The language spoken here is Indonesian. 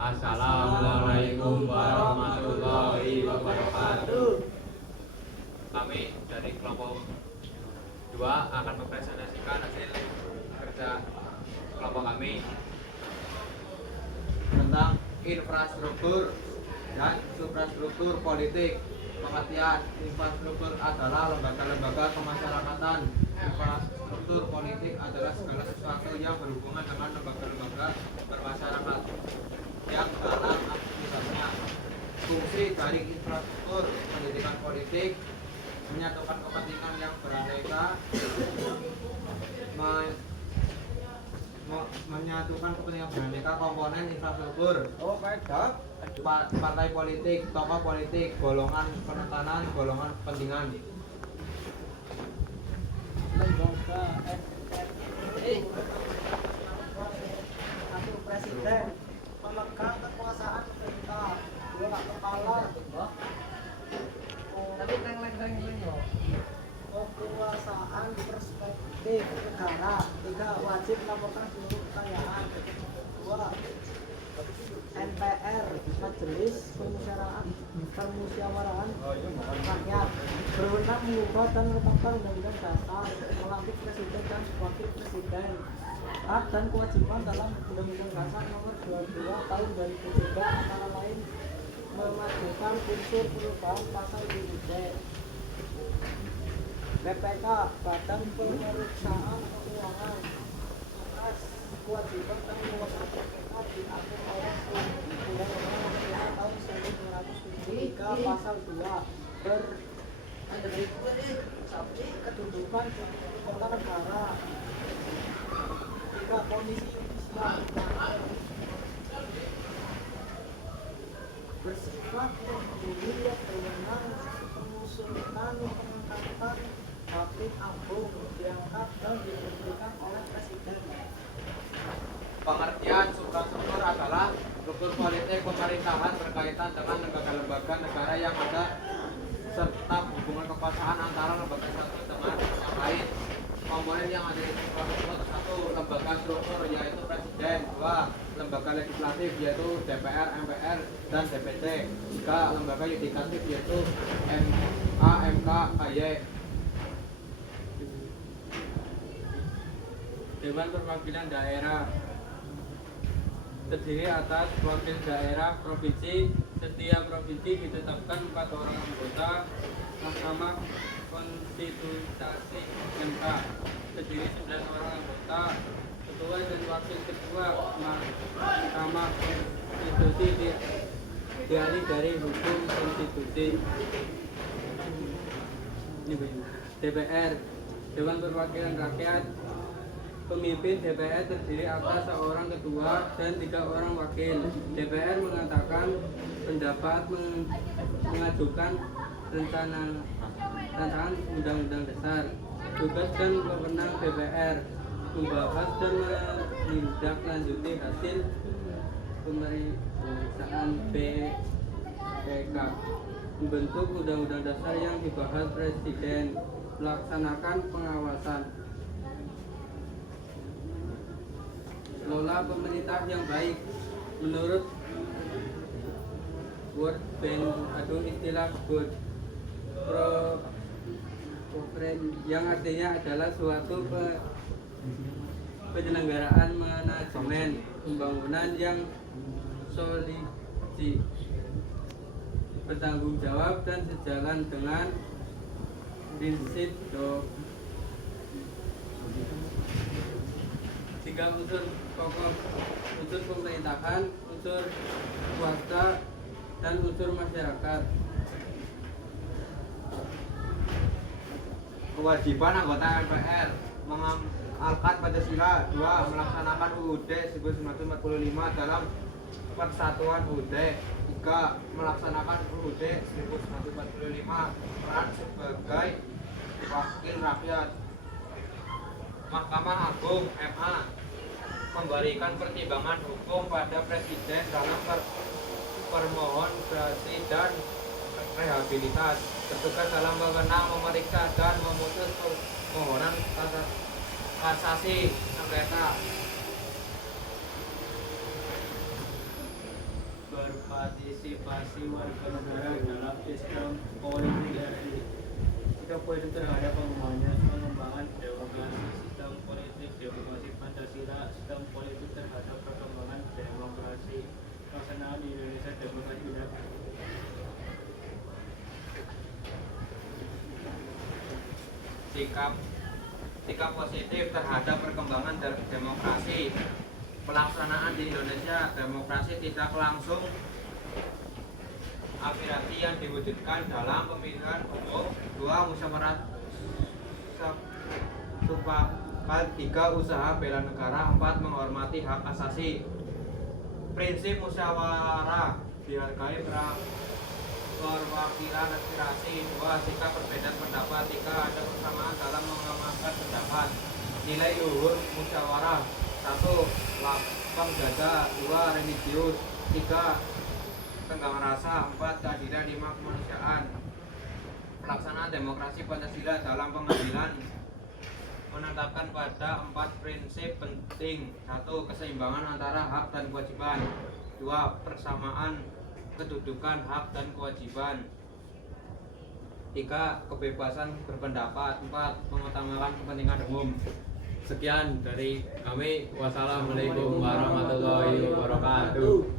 Assalamualaikum warahmatullahi wabarakatuh. Kami dari kelompok 2 akan mempresentasikan hasil kerja kelompok kami tentang infrastruktur dan suprastruktur politik. Pengertian: infrastruktur adalah lembaga-lembaga kemasyarakatan. Infrastruktur politik adalah segala sesuatu yang berhubungan dengan lembaga-lembaga bermasyarakat yang dalam aktivitasnya. Fungsi dari infrastruktur pendidikan politik: menyatukan kepentingan yang beraneka, menyatukan kepentingan beraneka komponen infrastruktur. Partai politik, tokoh politik, golongan penekanan, golongan kepentingan. Lembaga NRI satu presiden memegang kekuasaan pemerintah, dua kepala kekuasaan perspektif negara, tiga wajib melaporkan seluruh kekayaan, dua MPR Majelis Permusyawaratan Rakyat berwenang mengubah dan menetapkan undang-undang dasar, melantik presiden dan wakil presiden. Hak dan kewajiban dalam Undang-Undang Dasar Nomor 22 Tahun 2003 antara lain memajukan unsur perubahan pasal IUD. BPK Badan Pemeriksaan Keuangan. Atas kewajiban dan kewenangan BPK diatur oleh Undang-Undang Nomor 5 Tahun 1973 Pasal 2 kedudukan kepala negara. Tiga Komisi Yudisial bersifat menghubungi berwenang mengusulkan pengangkatan hakim agung diangkat dan diberikan oleh presiden. Pengertian suprastruktur adalah struktur politik pemerintahan berkaitan dengan lembaga-lembaga negara yang ada serta hubungan kekuasaan antara lembaga satu dengan yang lain. Komponen yang ada di suprastruktur: 1. Lembaga struktur yaitu presiden, 2. Lembaga legislatif yaitu DPR, MPR, dan DPD, 3. Lembaga yudikatif yaitu MA, MK, KY. Dewan Perwakilan Daerah terdiri atas wakil daerah provinsi. Setiap provinsi ditetapkan 4 orang anggota. Mahkamah Konstitusi MK terdiri 9 orang anggota. Ketua dan wakil ketua Mahkamah Konstitusi dialih dari hukum konstitusi. DPR Dewan Perwakilan Rakyat. Pemimpin DPR terdiri atas seorang ketua dan 3 orang wakil. DPR mengatakan pendapat, mengajukan rancangan undang-undang dasar. Tugas dan wewenang DPR: membahas dan menindaklanjuti hasil pemeriksaan BPK, membentuk undang-undang dasar yang dibahas presiden, melaksanakan pengawasan, kelola pemerintah yang baik. Menurut World Bank, istilah good governance yang artinya adalah suatu penyelenggaraan manajemen pembangunan yang solid, bertanggung jawab dan sejalan dengan prinsip 3 unsur pokok: unsur pemerintahan, unsur swasta, dan unsur masyarakat. Kewajiban anggota MPR: mengamalkan Pancasila, 2. Melaksanakan UUD 1945 dalam persatuan UUD, 3. Melaksanakan UUD 1945 peran sebagai wakil rakyat. Mahkamah Agung MA memberikan pertimbangan hukum pada presiden dalam permohon gerasi dan rehabilitas. Bertugas dalam wewenang memeriksa dan memutus permohonan kasasi sengketa. berpartisipasi warga negara dalam sistem politik RI. Sikap politik terhadap pengembangan demokrasi, sistem politik demokrasi Pancasila, sistem politik terhadap perkembangan demokrasi, pelaksanaan di Indonesia demokrasi dan sikap positif terhadap perkembangan demokrasi, pelaksanaan di Indonesia demokrasi tidak langsung, aspirasi yang diwujudkan dalam pemilihan umum, 2 musyawarah mufakat, 3 usaha bela negara, 4 menghormati hak asasi, prinsip musyawarah dihargai perwakilan aspirasi, 2 sikap berbeda pendapat, 3 ada persamaan dalam mengamalkan pendapat, nilai luhur musyawarah, 1 lapang dada, 2 religius, 3 tenggang rasa, 4 keadilan, 5 kemanusiaan. Pelaksanaan demokrasi Pancasila dalam pengadilan menetapkan pada 4 prinsip penting. 1 keseimbangan antara hak dan kewajiban, 2 persamaan kedudukan hak dan kewajiban, 3 kebebasan berpendapat, 4 mengutamakan kepentingan umum. Sekian dari kami. Wassalamualaikum warahmatullahi wabarakatuh.